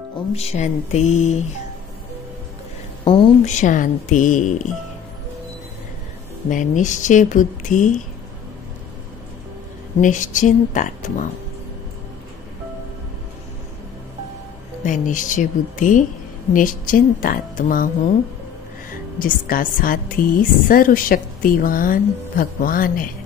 ओम शांति। ओम शांति। मैं निश्चय बुद्धि निश्चिंत आत्मा हूँ। मैं निश्चय बुद्धि निश्चिंत आत्मा हूँ, जिसका साथी सर्वशक्तिवान भगवान है।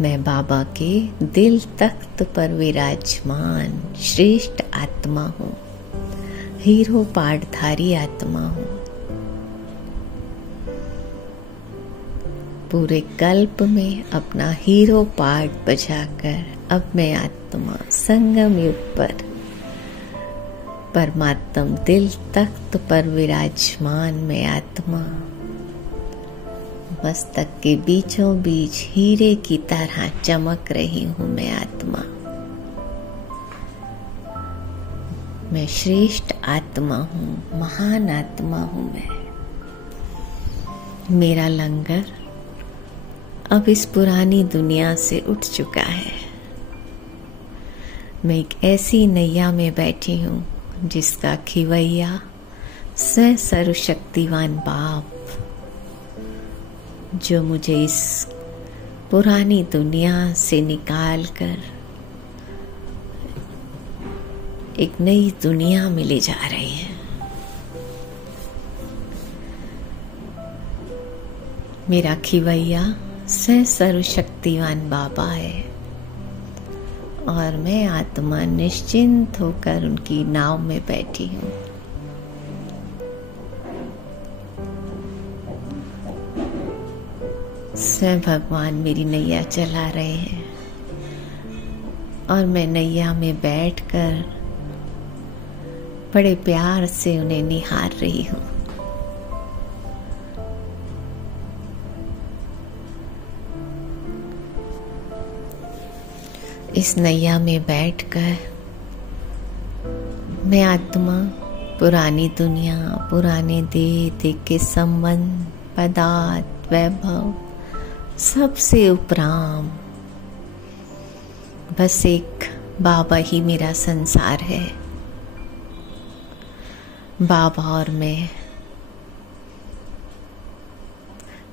मैं बाबा के दिल तख्त पर विराजमान श्रेष्ठ आत्मा हूँ, हीरो पाठधारी आत्मा हूँ। पूरे कल्प में अपना हीरो पाठ बजाकर अब मैं आत्मा संगम युग पर परमात्म दिल तख्त पर विराजमान मैं आत्मा मस्तक के बीचों बीच हीरे की तरह चमक रही हूँ। मैं आत्मा, मैं श्रेष्ठ आत्मा हूँ, महान आत्मा हूँ। मेरा लंगर अब इस पुरानी दुनिया से उठ चुका है। मैं एक ऐसी नैया में बैठी हूँ जिसका खिवैया स्वयं सर्वशक्तिवान बाप, जो मुझे इस पुरानी दुनिया से निकाल कर एक नई दुनिया में ले जा रहे हैं। मेरा खिवैया स्वयं सर्वशक्तिवान बाबा है और मैं आत्मा निश्चिंत होकर उनकी नाव में बैठी हूँ। स्वयं भगवान मेरी नैया चला रहे हैं और मैं नैया में बैठकर बड़े प्यार से उन्हें निहार रही हूँ। इस नैया में बैठकर मैं आत्मा पुरानी दुनिया, पुराने देह के संबंध, पदार्थ, वैभव सबसे उपराम बस एक बाबा ही मेरा संसार है। बाबा और मैं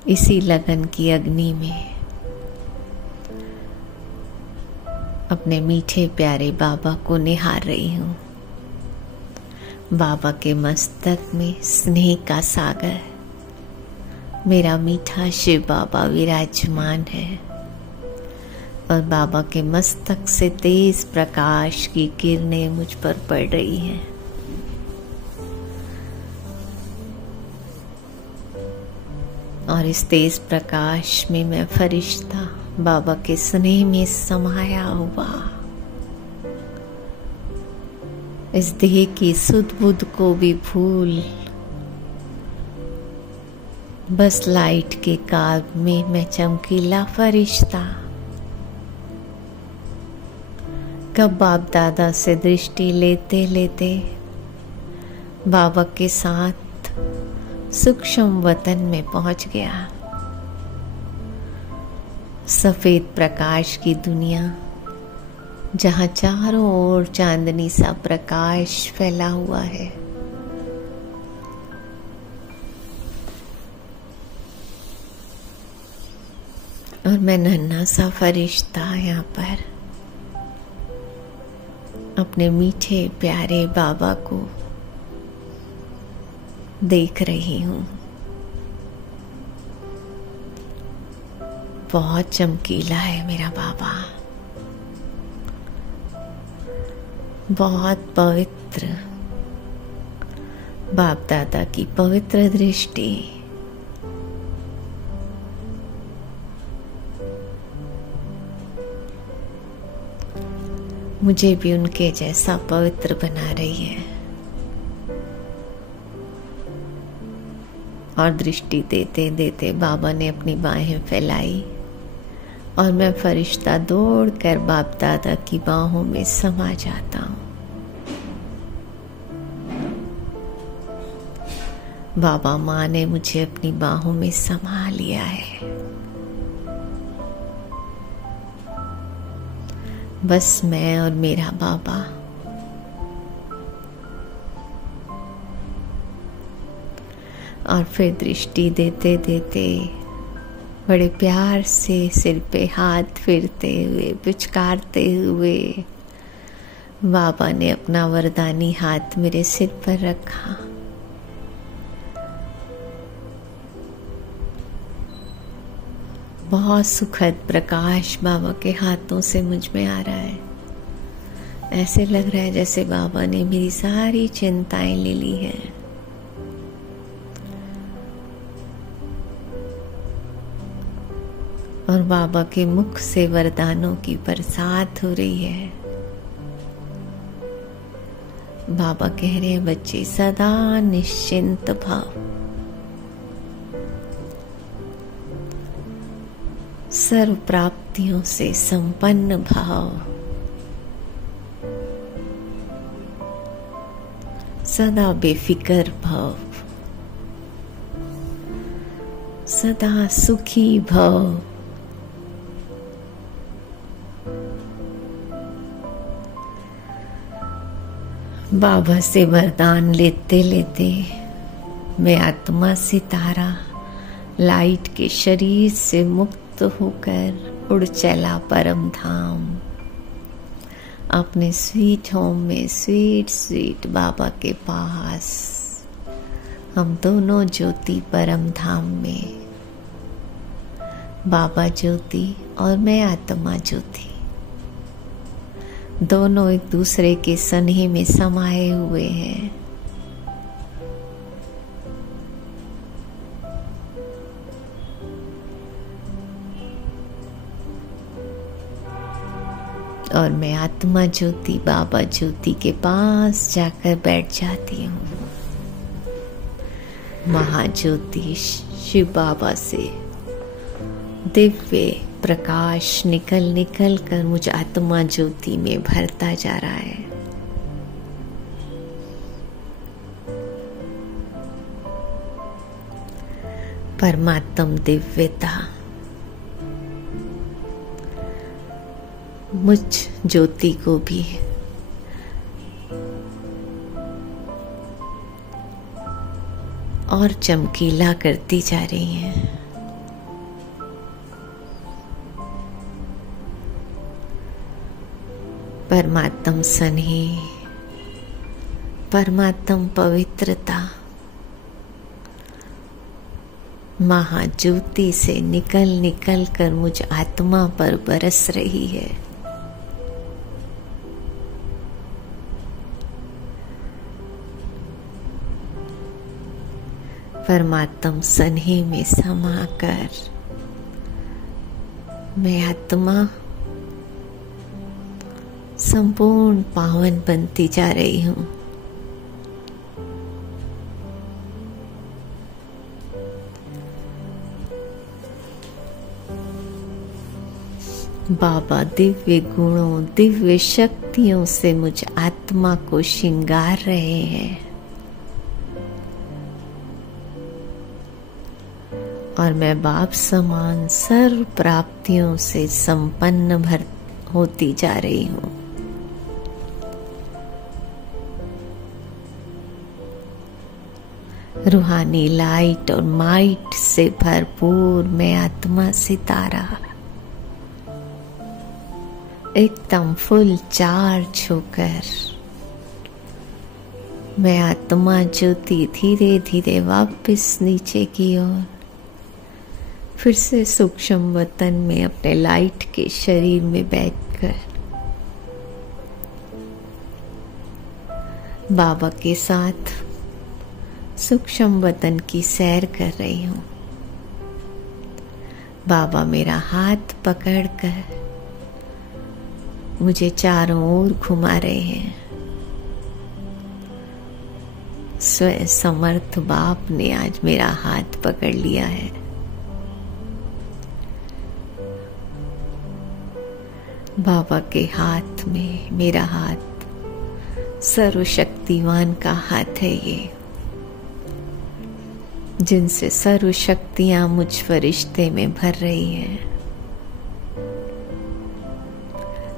इसी लगन की अग्नि में अपने मीठे प्यारे बाबा को निहार रही हूँ। बाबा के मस्तक में स्नेह का सागर मेरा मीठा शिव बाबा विराजमान है और बाबा के मस्तक से तेज प्रकाश की किरणें मुझ पर पड़ रही हैं। और इस तेज प्रकाश में मैं फरिश्ता बाबा के स्नेह में समाया हुआ इस देह की सुध बुध को भी भूल बस लाइट के काब में मैं चमकीला फरिश्ता कब बाप दादा से दृष्टि लेते लेते बाबा के साथ सूक्ष्म वतन में पहुंच गया। सफेद प्रकाश की दुनिया, जहां चारों ओर चांदनी सा प्रकाश फैला हुआ है। और मैं नन्हा सा फरिश्ता यहाँ पर अपने मीठे प्यारे बाबा को देख रही हूँ। बहुत चमकीला है मेरा बाबा, बहुत पवित्र। बाप दादा की पवित्र दृष्टि मुझे भी उनके जैसा पवित्र बना रही है। और दृष्टि देते देते बाबा ने अपनी बाहें फैलाई और मैं फरिश्ता दौड़कर बाप दादा की बाहों में समा जाता हूँ। बाबा माँ ने मुझे अपनी बाहों में समा लिया है। बस मैं और मेरा बाबा और फिर दृष्टि देते देते बड़े प्यार से सिर पे हाथ फेरते हुए, पुचकारते हुए बाबा ने अपना वरदानी हाथ मेरे सिर पर रखा। बहुत सुखद प्रकाश बाबा के हाथों से मुझ में आ रहा है। ऐसे लग रहा है जैसे बाबा ने मेरी सारी चिंताएं ले ली हैं। और बाबा के मुख से वरदानों की बरसात हो रही है। बाबा कह रहे हैं, बच्चे सदा निश्चिंत भाव, सर्व प्राप्तियों से संपन्न भाव, सदा बेफिक्र भाव, सदा सुखी भाव। बाबा से वरदान लेते लेते मैं आत्मा सितारा लाइट के शरीर से मुक्त होकर उड़ चला परम धाम, अपने स्वीट होम में, स्वीट स्वीट बाबा के पास। हम दोनों ज्योति परम धाम में, बाबा ज्योति और मैं आत्मा ज्योति, दोनों एक दूसरे के सनेह में समाये हुए हैं। और मैं आत्मा ज्योति बाबा ज्योति के पास जाकर बैठ जाती हूँ। महाज्योति शिव बाबा से दिव्य प्रकाश निकल निकल कर मुझ आत्मा ज्योति में भरता जा रहा है। परमात्म दिव्यता मुझ ज्योति को भी और चमकीला करती जा रही है। परमात्म स्नेह, परमात्म पवित्रता महाज्योति से निकल निकल कर मुझ आत्मा पर बरस रही है। परमात्म स्नेह में समाकर मैं आत्मा संपूर्ण पावन बनती जा रही हूँ। बाबा दिव्य गुणों, दिव्य शक्तियों से मुझ आत्मा को श्रृंगार रहे हैं और मैं बाप समान सर्व प्राप्तियों से संपन्न भर होती जा रही हूँ। रूहानी लाइट और माइट से भरपूर मैं आत्मा सितारा एकदम फुल चार्ज होकर मैं आत्मा ज्योति धीरे धीरे वापस नीचे की ओर फिर से सूक्ष्म वतन में अपने लाइट के शरीर में बैठकर बाबा के साथ सूक्ष्म वतन की सैर कर रही हूँ। बाबा मेरा हाथ पकड़कर मुझे चारों ओर घुमा रहे हैं। स्वयं समर्थ बाप ने आज मेरा हाथ पकड़ लिया है। बाबा के हाथ में मेरा हाथ सर्वशक्तिमान का हाथ है ये, जिनसे सर्व शक्तियां मुझ फरिश्ते में भर रही हैं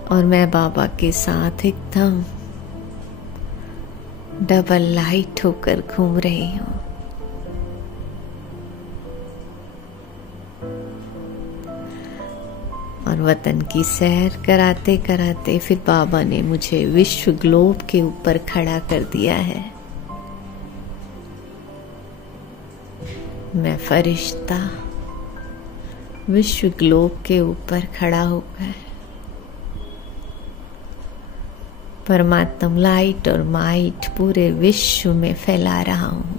और मैं बाबा के साथ एकदम डबल लाइट होकर घूम रही हूँ। और वतन की सैर कराते कराते फिर बाबा ने मुझे विश्व ग्लोब के ऊपर खड़ा कर दिया है। मैं फरिश्ता विश्व ग्लोब के ऊपर खड़ा होकर परमात्म लाइट और माइट पूरे विश्व में फैला रहा हूं।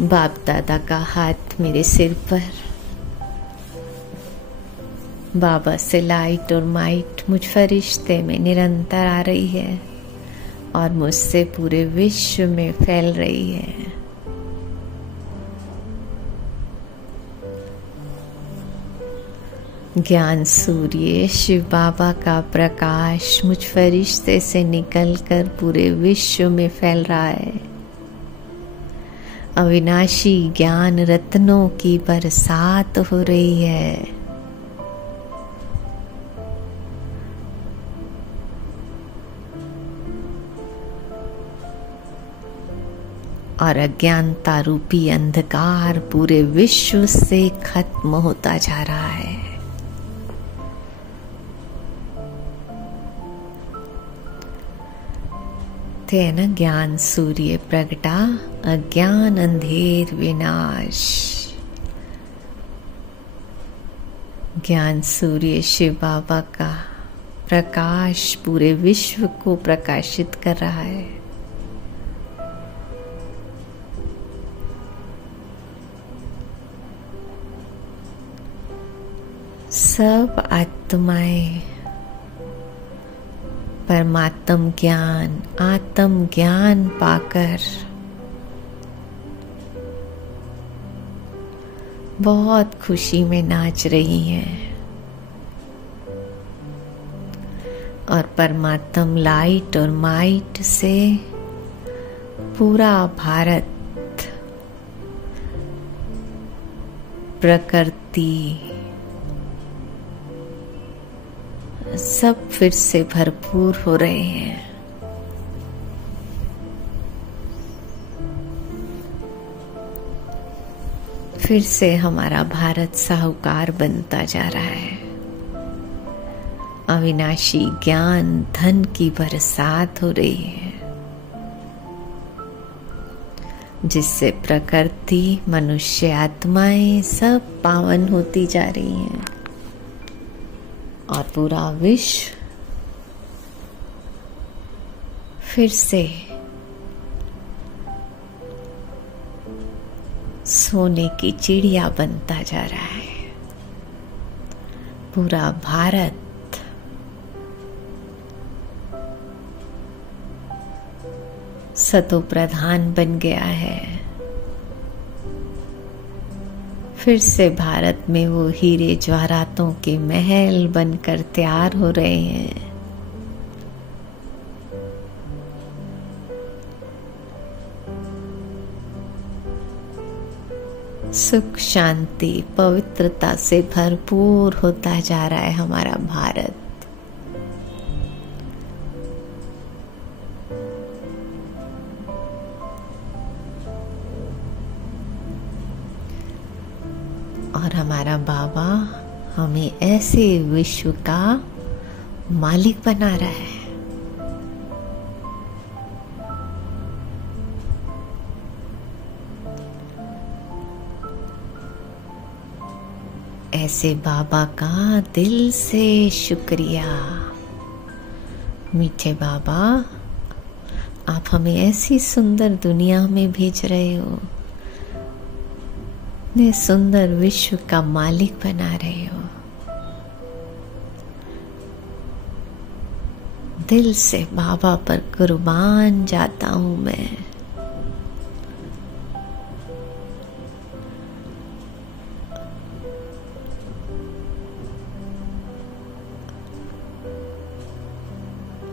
बाप दादा का हाथ मेरे सिर पर, बाबा से लाइट और माइट मुझ फरिश्ते में निरंतर आ रही है और मुझसे पूरे विश्व में फैल रही है। ज्ञान सूर्य शिव बाबा का प्रकाश मुझ फरिश्ते से निकलकर पूरे विश्व में फैल रहा है। अविनाशी ज्ञान रत्नों की बरसात हो रही है। और अज्ञानता रूपी अंधकार पूरे विश्व से खत्म होता जा रहा है। तेन ज्ञान सूर्य प्रगटा अज्ञान अंधेर विनाश। ज्ञान सूर्य शिव बाबा का प्रकाश पूरे विश्व को प्रकाशित कर रहा है। सब आत्माएं परमात्म ज्ञान आत्म ज्ञान पाकर बहुत खुशी में नाच रही हैं और परमात्म लाइट और माइट से पूरा भारत प्रकृति सब फिर से भरपूर हो रहे हैं। फिर से हमारा भारत साहूकार बनता जा रहा है। अविनाशी ज्ञान धन की बरसात हो रही है, जिससे प्रकृति मनुष्य आत्माएं सब पावन होती जा रही हैं और पूरा विश्व फिर से सोने की चिड़िया बनता जा रहा है। पूरा भारत सतो प्रधान बन गया है। फिर से भारत में वो हीरे जवाहरातों के महल बनकर तैयार हो रहे हैं। सुख शांति पवित्रता से भरपूर होता जा रहा है हमारा भारत। और हमारा बाबा हमें ऐसे विश्व का मालिक बना रहा है। ऐसे बाबा का दिल से शुक्रिया। मीठे बाबा, आप हमें ऐसी सुंदर दुनिया में भेज रहे हो, इतने सुंदर विश्व का मालिक बना रहे हो। दिल से बाबा पर कुर्बान जाता हूं मैं।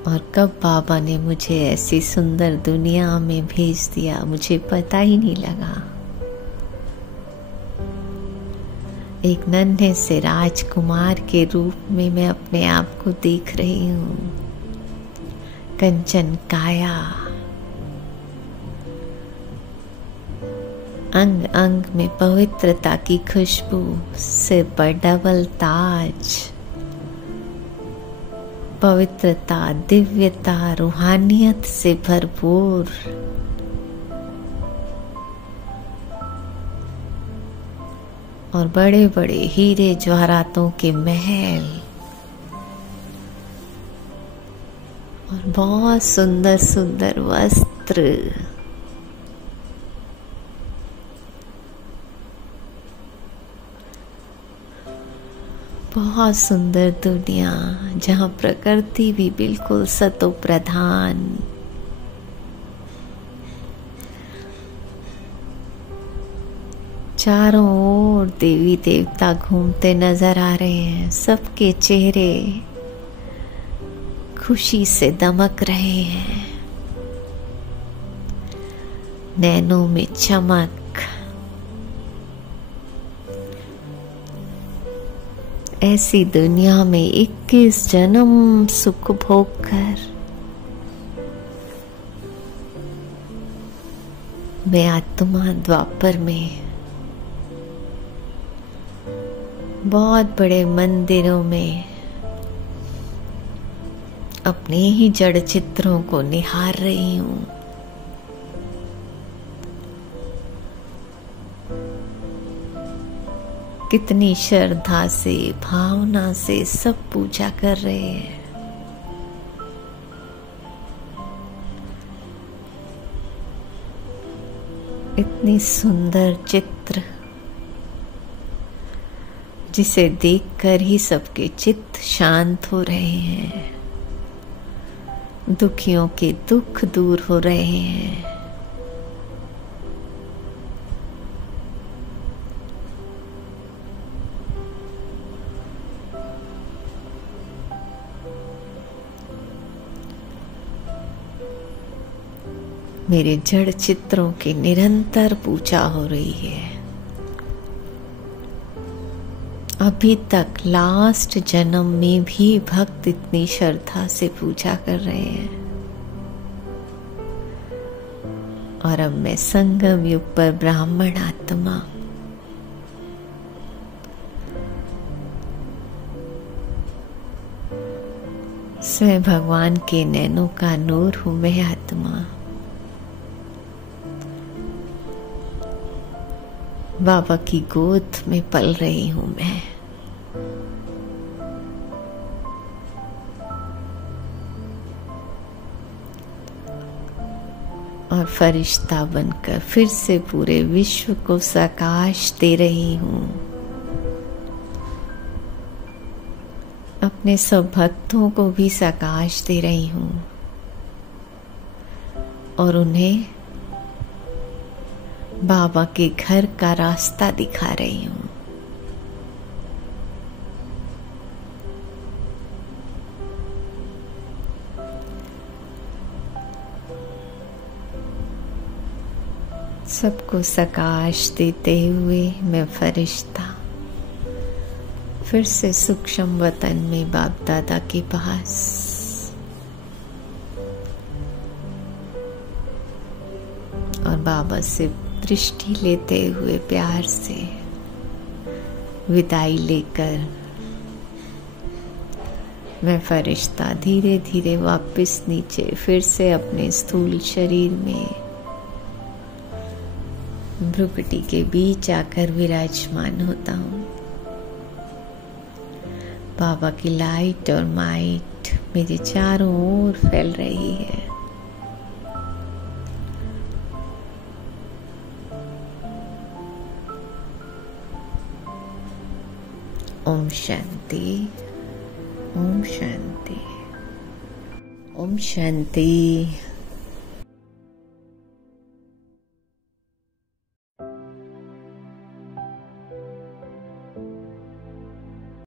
और कब बाबा ने मुझे ऐसी सुंदर दुनिया में भेज दिया, मुझे पता ही नहीं लगा। एक नन्हे से राजकुमार के रूप में मैं अपने आप को देख रही हूँ। कंचन काया, अंग अंग में पवित्रता की खुशबू, सिर पर डबल ताज, पवित्रता, दिव्यता, रूहानियत से भरपूर। और बड़े बड़े हीरे जवाहरातों के महल और बहुत सुंदर सुंदर वस्त्र। बहुत सुंदर दुनिया जहाँ प्रकृति भी बिल्कुल सतो प्रधान। चारों ओर देवी देवता घूमते नजर आ रहे हैं। सबके चेहरे खुशी से दमक रहे हैं, नैनों में चमक। ऐसी दुनिया में 21 जन्म सुख भोग कर मैं आत्मा द्वापर में बहुत बड़े मंदिरों में अपने ही जड़ चित्रों को निहार रही हूँ। कितनी श्रद्धा से, भावना से सब पूजा कर रहे हैं। इतनी सुंदर चित्र जिसे देखकर ही सबके चित्त शांत हो रहे हैं, दुखियों के दुख दूर हो रहे हैं। मेरे जड़ चित्रों की निरंतर पूजा हो रही है। अभी तक लास्ट जन्म में भी भक्त इतनी श्रद्धा से पूजा कर रहे हैं और अब मैं संगम युग पर ब्राह्मण आत्मा स्वयं भगवान के नैनों का नूर हूं। मैं आत्मा बाबा की गोद में पल रही हूं। मैं और फरिश्ता बनकर फिर से पूरे विश्व को प्रकाश दे रही हूं। अपने सब भक्तों को भी प्रकाश दे रही हूं और उन्हें बाबा के घर का रास्ता दिखा रही हूं। सबको प्रकाश देते हुए मैं फरिश्ता फिर से सूक्ष्म वतन में बाप दादा के पास और बाबा से दृष्टि लेते हुए प्यार से विदाई लेकर मैं फरिश्ता धीरे धीरे वापस नीचे फिर से अपने स्थूल शरीर में भ्रुकुटी के बीच आकर विराजमान होता हूँ। बाबा की लाइट और माइट मेरे चारों ओर फैल रही है। ओम शांति, ओम शांति, ओम शांति।